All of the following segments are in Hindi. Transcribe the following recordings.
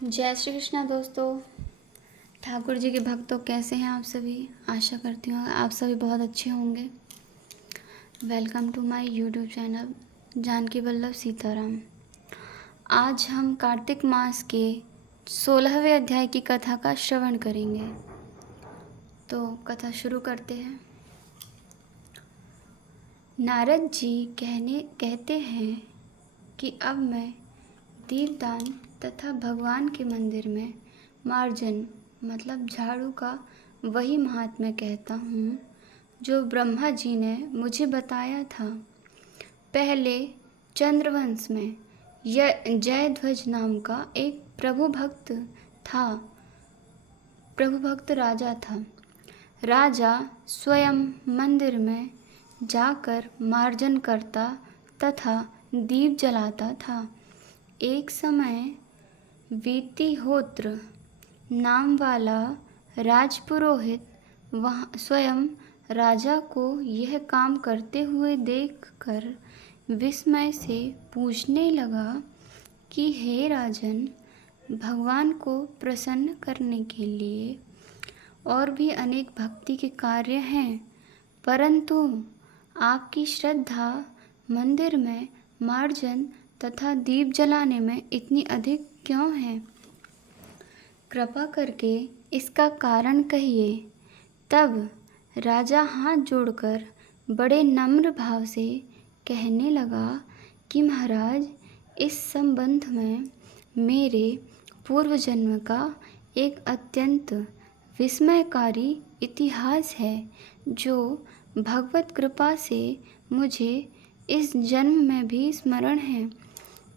जय श्री कृष्णा दोस्तों। ठाकुर जी के भक्तों, कैसे हैं आप सभी। आशा करती हूँ आप सभी बहुत अच्छे होंगे। Welcome to my YouTube channel Janaki Vallabh Sitaram. आज हम कार्तिक मास के 16वें अध्याय की कथा का श्रवण करेंगे। तो कथा शुरू करते हैं। नारद जी कहते हैं कि अब मैं दीपदान तथा भगवान के मंदिर में मार्जन मतलब झाड़ू का वही महात्म्य कहता हूँ जो ब्रह्मा जी ने मुझे बताया था। पहले चंद्रवंश में जयध्वज नाम का एक प्रभु भक्त राजा था। राजा स्वयं मंदिर में जाकर मार्जन करता तथा दीप जलाता था। एक समय वीतिहोत्र नाम वाला राजपुरोहित वहाँ स्वयं राजा को यह काम करते हुए देखकर विस्मय से पूछने लगा कि हे राजन, भगवान को प्रसन्न करने के लिए और भी अनेक भक्ति के कार्य हैं, परंतु आपकी श्रद्धा मंदिर में मार्जन तथा दीप जलाने में इतनी अधिक क्यों है? कृपा करके इसका कारण कहिए। तब राजा हाथ जोड़कर बड़े नम्र भाव से कहने लगा कि महाराज, इस संबंध में मेरे पूर्व जन्म का एक अत्यंत विस्मयकारी इतिहास है जो भगवत कृपा से मुझे इस जन्म में भी स्मरण है।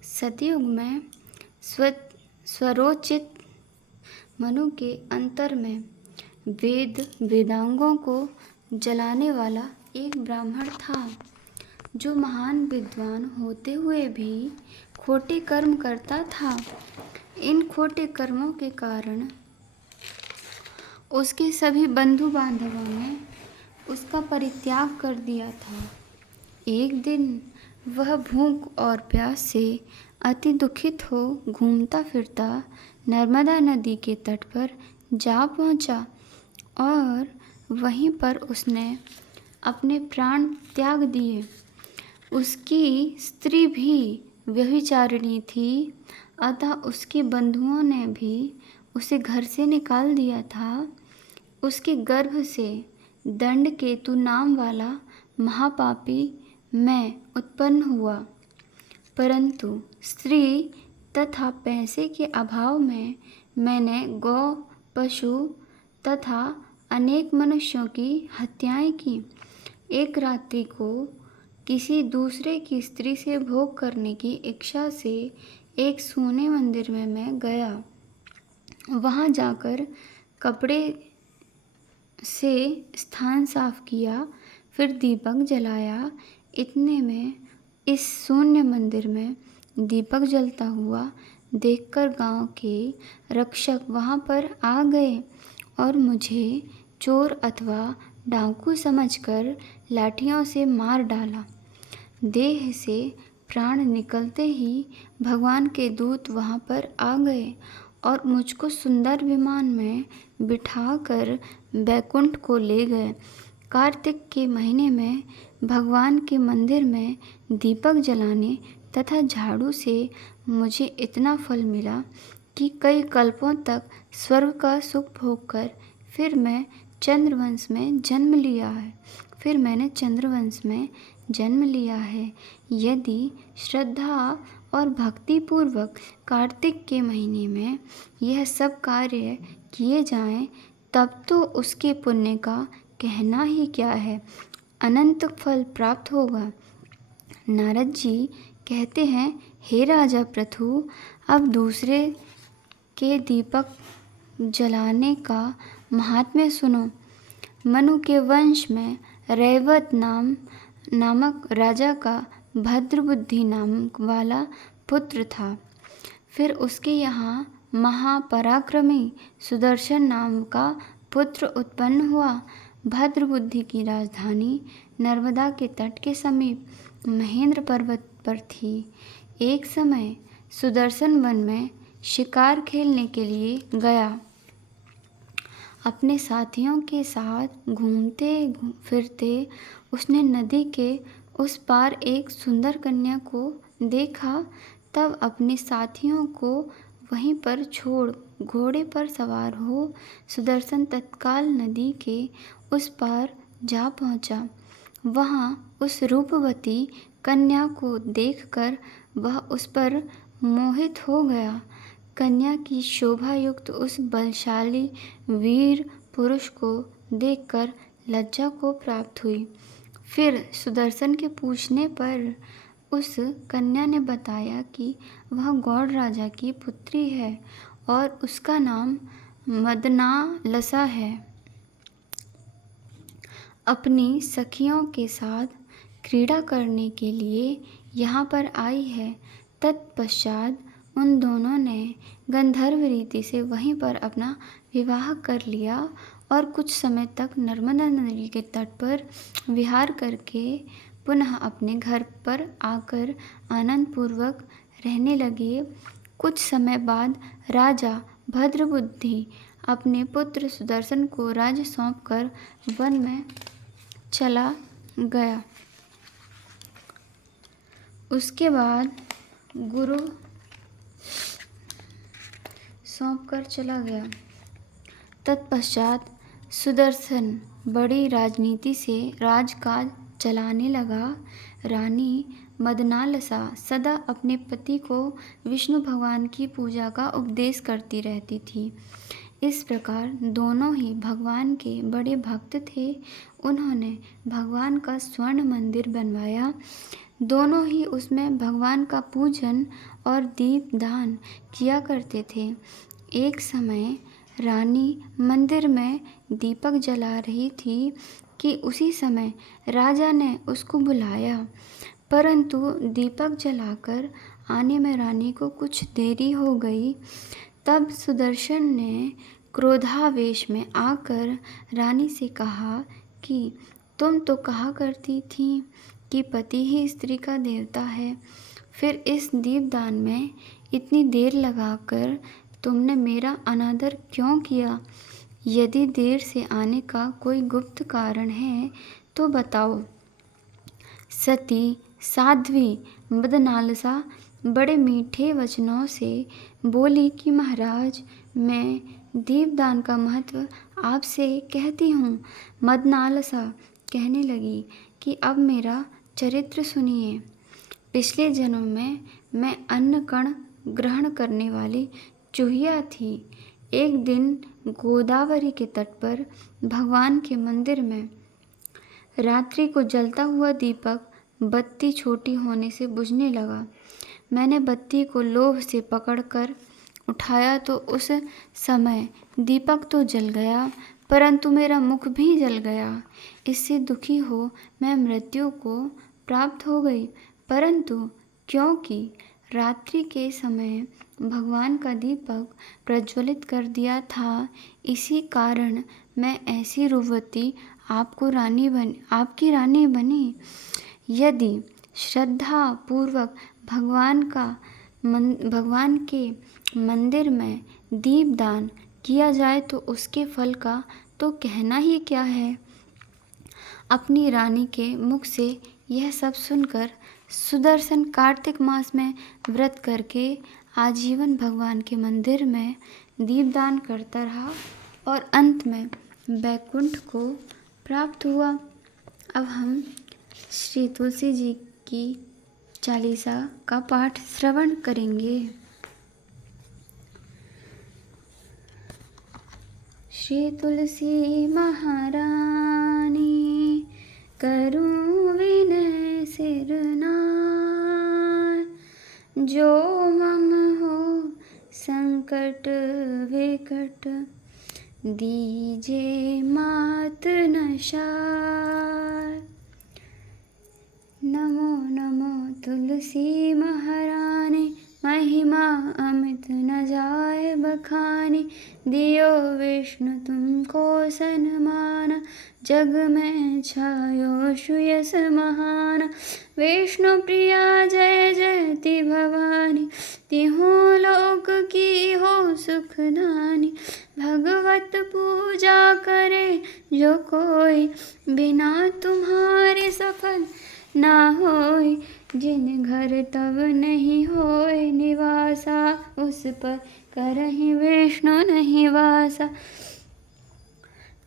सतयुग में स्वरोचित मनु के अंतर में वेदांगों को जलाने वाला एक ब्राह्मण था जो महान विद्वान होते हुए भी खोटे कर्म करता था। इन खोटे कर्मों के कारण उसके सभी बंधु बांधवों ने उसका परित्याग कर दिया था। एक दिन वह भूख और प्यास से अति दुखित हो घूमता फिरता नर्मदा नदी के तट पर जा पहुंचा और वहीं पर उसने अपने प्राण त्याग दिए। उसकी स्त्री भी व्यभिचारिणी थी, अतः उसके बंधुओं ने भी उसे घर से निकाल दिया था। उसके गर्भ से दंडकेतु नाम वाला महापापी मैं उत्पन्न हुआ, परंतु स्त्री तथा पैसे के अभाव में मैंने गौ, पशु तथा अनेक मनुष्यों की हत्याएं की। एक रात्रि को किसी दूसरे की स्त्री से भोग करने की इच्छा से एक सूने मंदिर में मैं गया। वहां जाकर कपड़े से स्थान साफ किया, फिर दीपक जलाया। इतने में इस शून्य मंदिर में दीपक जलता हुआ देखकर गांव के रक्षक वहां पर आ गए और मुझे चोर अथवा डाकू समझकर लाठियों से मार डाला। देह से प्राण निकलते ही भगवान के दूत वहां पर आ गए और मुझको सुंदर विमान में बिठाकर बैकुंठ को ले गए। कार्तिक के महीने में भगवान के मंदिर में दीपक जलाने तथा झाड़ू से मुझे इतना फल मिला कि कई कल्पों तक स्वर्ग का सुख भोग कर फिर मैंने चंद्रवंश में जन्म लिया है। यदि श्रद्धा और भक्ति पूर्वक कार्तिक के महीने में यह सब कार्य किए जाएं, तब तो उसके पुण्य का कहना ही क्या है, अनंत फल प्राप्त होगा। नारद जी कहते हैं, हे राजा पृथु, अब दूसरे के दीपक जलाने का महात्म्य सुनो। मनु के वंश में रैवत नामक राजा का भद्रबुद्धि नाम वाला पुत्र था। फिर उसके यहाँ महापराक्रमी सुदर्शन नाम का पुत्र उत्पन्न हुआ। भद्रबुद्धि की राजधानी नर्मदा के तट के समीप महेंद्र पर्वत पर थी। एक समय सुदर्शन वन में शिकार खेलने के लिए गया। अपने साथियों के साथ घूमते फिरते उसने नदी के उस पार एक सुंदर कन्या को देखा। तब अपने साथियों को वहीं पर छोड़ घोड़े पर सवार हो सुदर्शन तत्काल नदी के उस पार जा पहुंचा। वहां उस रूपवती कन्या को देखकर वह उस पर मोहित हो गया। कन्या की शोभा युक्त उस बलशाली वीर पुरुष को देखकर लज्जा को प्राप्त हुई। फिर सुदर्शन के पूछने पर उस कन्या ने बताया कि वह गौड़ राजा की पुत्री है और उसका नाम मदनालसा है। अपनी सखियों के साथ क्रीड़ा करने के लिए यहाँ पर आई है। तत्पश्चात उन दोनों ने गंधर्व रीति से वहीं पर अपना विवाह कर लिया और कुछ समय तक नर्मदा नदी के तट पर विहार करके पुनः अपने घर पर आकर आनंदपूर्वक रहने लगे। कुछ समय बाद राजा भद्रबुद्धि अपने पुत्र सुदर्शन को राज्य सौंपकर वन में चला गया। उसके बाद गुरु सौंपकर चला गया। तत्पश्चात सुदर्शन बड़ी राजनीति से राजकाज चलाने लगा। रानी मदनालसा सदा अपने पति को विष्णु भगवान की पूजा का उपदेश करती रहती थी। इस प्रकार दोनों ही भगवान के बड़े भक्त थे। उन्होंने भगवान का स्वर्ण मंदिर बनवाया। दोनों ही उसमें भगवान का पूजन और दीपदान किया करते थे। एक समय रानी मंदिर में दीपक जला रही थी कि उसी समय राजा ने उसको बुलाया, परंतु दीपक जलाकर आने में रानी को कुछ देरी हो गई। तब सुदर्शन ने क्रोधावेश में आकर रानी से कहा कि तुम तो कहा करती थी कि पति ही स्त्री का देवता है, फिर इस दीपदान में इतनी देर लगाकर तुमने मेरा अनादर क्यों किया? यदि देर से आने का कोई गुप्त कारण है तो बताओ। सती साध्वी मदनालसा बड़े मीठे वचनों से बोली कि महाराज, मैं दीपदान का महत्व आपसे कहती हूँ। मदनालसा कहने लगी कि अब मेरा चरित्र सुनिए। पिछले जन्म में मैं अन्न कण ग्रहण करने वाली चूहिया थी। एक दिन गोदावरी के तट पर भगवान के मंदिर में रात्रि को जलता हुआ दीपक बत्ती छोटी होने से बुझने लगा। मैंने बत्ती को लोभ से पकड़कर उठाया तो उस समय दीपक तो जल गया, परंतु मेरा मुख भी जल गया। इससे दुखी हो मैं मृत्यु को प्राप्त हो गई। परंतु क्योंकि रात्रि के समय भगवान का दीपक प्रज्वलित कर दिया था, इसी कारण मैं ऐसी रूपवती आपकी रानी बनी। यदि श्रद्धा पूर्वक भगवान के मंदिर में दीपदान किया जाए तो उसके फल का तो कहना ही क्या है। अपनी रानी के मुख से यह सब सुनकर सुदर्शन कार्तिक मास में व्रत करके आजीवन भगवान के मंदिर में दीपदान करता रहा और अंत में वैकुंठ को प्राप्त हुआ। अब हम श्री तुलसी जी की चालीसा का पाठ श्रवण करेंगे। श्री तुलसी महारानी करूं विनय सिरनार, जो मम हो संकट विकट दीजे मात नशार। नमो नमो तुलसी महारानी, महिमा अमित न जाए बखानी, दियो विष्णु तुमको सन्मान, जग में छायो सुयस महान। विष्णु प्रिया जय जयति भवानी, तिहु लोक की हो सुखदानी। भगवत पूजा करे जो कोई, बिना तुम्हारे सफल ना होय। जिन घर तब नहीं होय निवासा, उस पर करहि विष्णु नहीं वासा।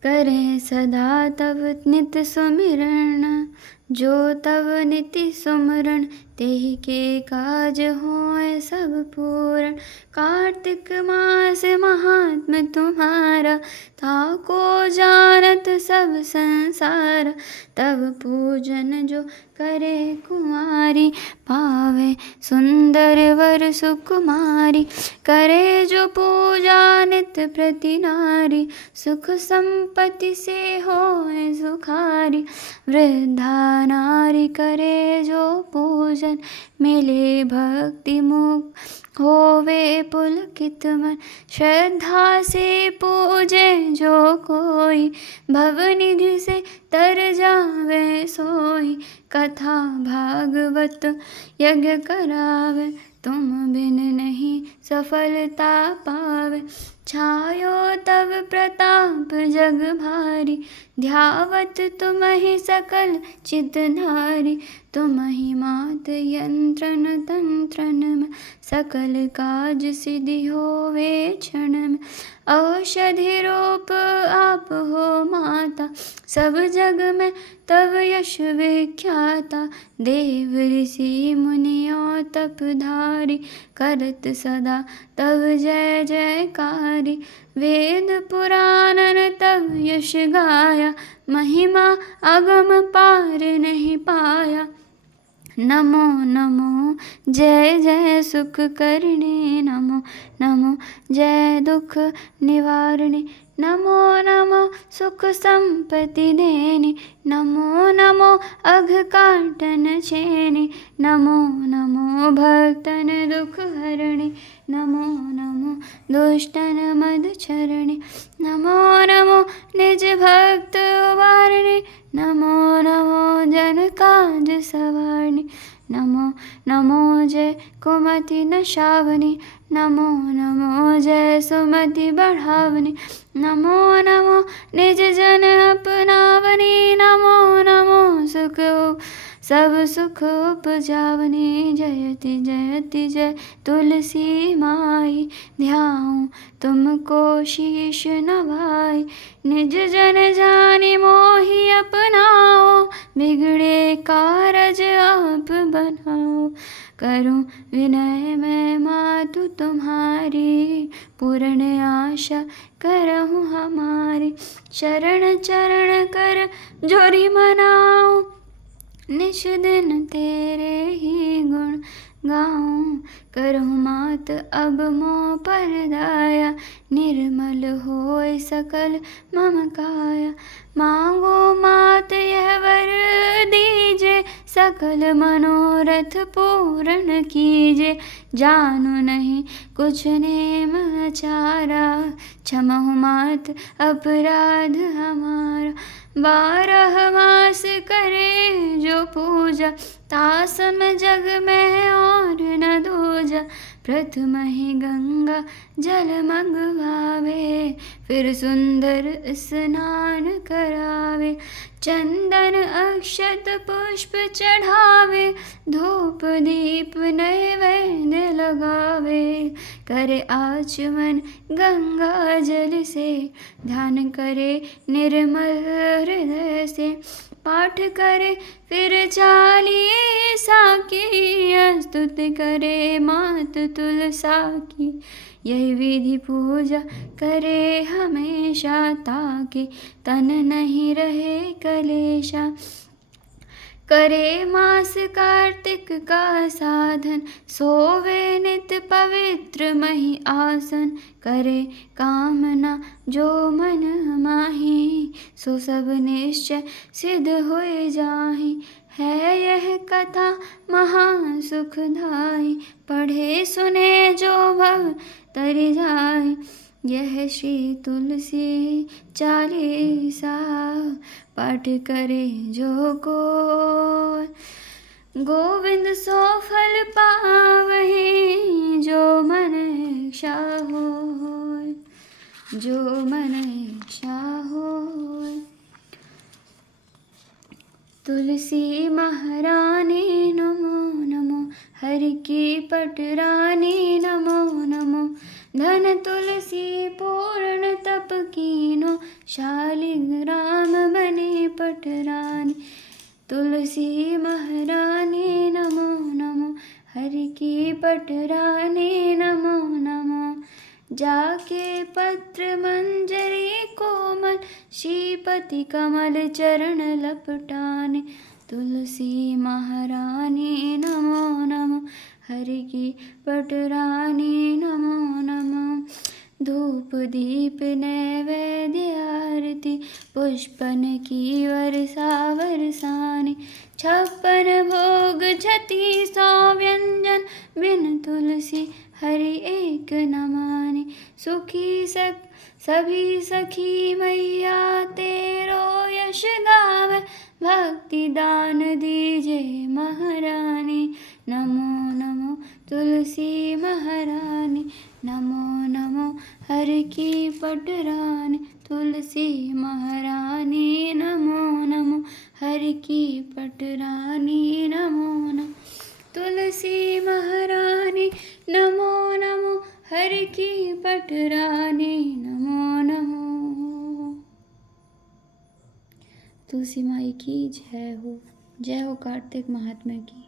करे सदा तब नित सुमिरन, जो तब निति सुमरन, तेहि के काज होय सब पूर्ण। कार्तिक मास महात्म तुम्हारा, ताको जानत सब संसार। तब पूजन जो करे कुंवारी, पावे सुंदर वर सुकुमारी। करे जो पूजा नित प्रति नारी, सुख संपत्ति से होए सुखारी। वृद्धा नारी करे जो पूजन, मिले भक्ति मुख होवे पुलकित मन। श्रद्धा से पूजे जो कोई, भवनिधि से तर जावे सोई। कथा भागवत यज्ञ करावे, तुम बिन नहीं सफलता पावे। छायो तब प्रताप जग भारी, ध्यावत तुम्हि सकल चित नारी। तुम्हि मात यंत्रन तंत्रन में, सकल काज सिद्धि होवे क्षण में। औषधि रूप आप हो माता, सब जग में तब यश विख्याता। देव ऋषि मुनि और तपधारी, करत सदा तब जय जयकारी। वेद पुराणन तब यश गाया, महिमा अगम पार नहीं पाया। नमो नमो जय जय सुख करणे, नमो नमो जय दुख निवारणे। नमो नमो सुख संपत्ति देने, नमो नमो अघ काटन छेने। नमो नमो भक्तन दुख हरणे, नमो नमो दुष्टन मद छरणे। नमो नमो निज भक्त उबारणे, नमो नमो जन काज सवारणे। नमो नमो जय कुमति नशावनी, नमो नमो जय सुमति बढ़ावनी। नमो नमो निज जन अपनावनी, नमो नमो सुख सब सुख उपजावनी। जयति जयति जय तुलसी माई, ध्याऊं तुमको शीश नवाई। निज जन जानि मोहि अपनाओ, बिगड़े कारज आप बनाओ। करूं विनय मैं मातु तुम्हारी, पूर्ण आशा करहूँ हमारी। शरण चरण कर जोरी मनाऊं, निश दिन तेरे ही गुण गाऊं। करहूँ मात अब मोह पर दाया, निर्मल होय सकल मम काया। मांगो मात यह वर दीजे, सकल मनोरथ पूर्ण कीजे। जानो नहीं कुछ नेम आचारा, क्षमहु मात अपराध हमारा। 12 मास करे जो पूजा, तासम जग में और न दूजा। प्रथम ही गंगा जल मंगवावे, फिर सुंदर स्नान करावे। चंदन अक्षत पुष्प चढ़ावे, धूप दीप नैवेद्य लगावे। करे आचमन गंगा जल से, ध्यान करे निर्मल हृदय से। पाठ करे फिर चालीसा की, स्तुति करे मात तुलसा की। यही विधि पूजा करे हमेशा, ताकि तन नहीं रहे कलेशा। करे मास कार्तिक का साधन, सोवे नित पवित्र मही आसन। करे कामना जो मन माही, सो सब निश्चय सिद्ध होए जाहि। है यह कथा महा सुखदाई, पढ़े सुने जो भव तर जाए। यह श्री तुलसी चालीसा, पाठ करे जो कोय। गोविंद सो फल पावहि, जो मन इच्छा होय, जो मन इच्छा होय। तुलसी महारानी नमो नमो, हरि की पटरानी नमो नमो। धन तुलसी पूर्ण तप कीनो, शालिग्राम बने पटरानी। तुलसी महारानी नमो नमो, हरि की पटरानी नमो नमो। जाके पत्र मंजरी कोमल, श्रीपति कमल चरण लपटाने। तुलसी महारानी नमो नमो, हरि की पटरानी नमो नमो। धूप दीप नैवेद्य आरती, पुष्पन की वर्षा बरसाने। 56 भोग 3600 व्यंजन, बिन तुलसी हरि एक न माने। सुखी सभी सखी मैया, तेरो यश गावे। भक्ति दान दीजे महारानी, नमो नमो तुलसी महारानी। नमो नमो हरि की पटरानी, तुलसी महारानी। नमो नमो हरि की पटरानी, नमो नमो तुलसी महारानी। नमो नमो हरि की पटरानी, नमो नमो। तुलसी माई की जय हो, जय हो कार्तिक महात्म्य की।